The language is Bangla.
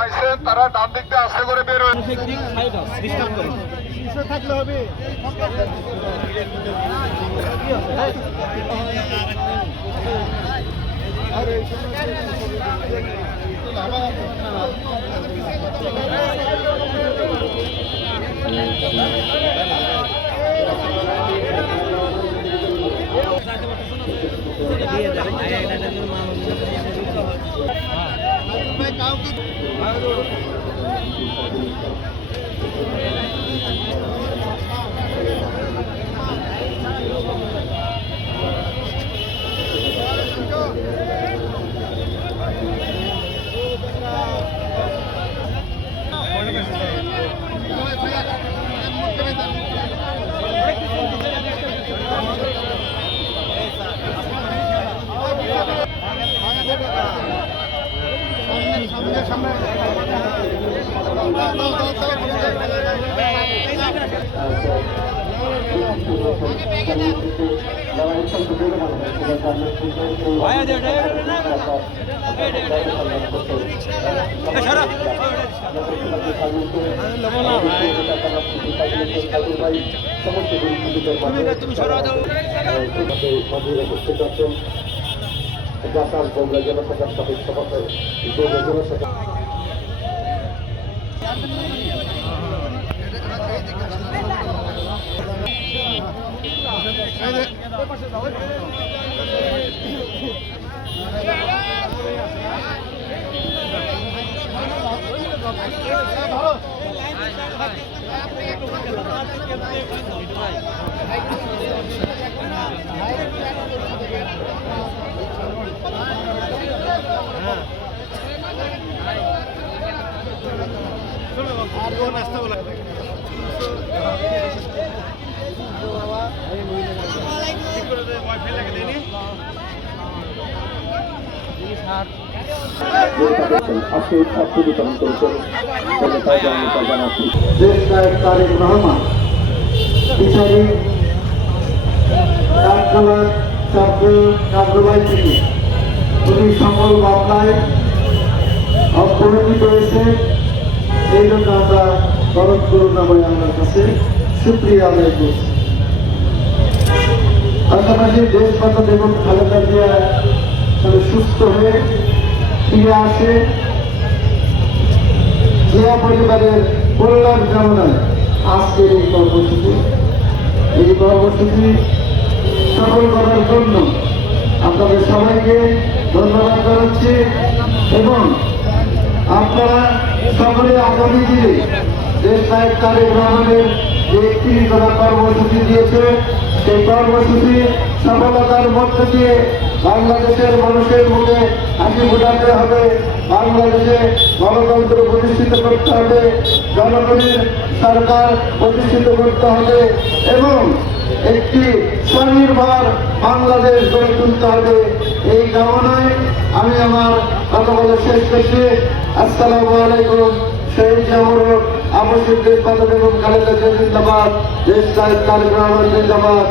পাইছেন তারা ডান দিক দিয়ে আস্তে করে বের হয়ে કાવ তুমি সরা দাও জাসার বগুড়া জেলা শাখার সাবেক সভাপতি বগুড়া জেলা শাখা আজকে অর্থ বিতরণ করেছেন তাই আমি জানাচ্ছি দেশ নায়ক তারেক এই জন্য আমরা আমার কাছে। আদায় করছি। পাশাপাশি খালেদা জিয়া সুস্থ হয়ে ফিরে আসে। জিয়া পরিবারের কল্যাণ কামনায় এই কর্মসূচি। এই কর্মসূচি সফল করার জন্য আপনাদের সবাইকে ধন্যবাদ জানাচ্ছি এবং আপনারা সকলে আগামী দিনে দেশ নায়ক তারেক রহমানের যে একটি করা কর্মসূচি দিয়েছে, সেই কর্মসূচি সফলতার মধ্য দিয়ে বাংলাদেশের মানুষের মুখে হাসি ফোটাতে হবে। বাংলাদেশে গণতন্ত্র প্রতিষ্ঠিত করতে হবে, জনগণের সরকার প্রতিষ্ঠিত করতে হবে এবং একটি স্বনির্ভর বাংলাদেশ গড়ে তুলতে হবে। এই কামনায় আমি আমার কথা শেষ করছি আসসালামু আলাইকুম শহীদ জামর দেশ পাতা বেগম খালেদা জিন্দাবাদ, দেশ তারিক রহমান জিন্দাবাদ।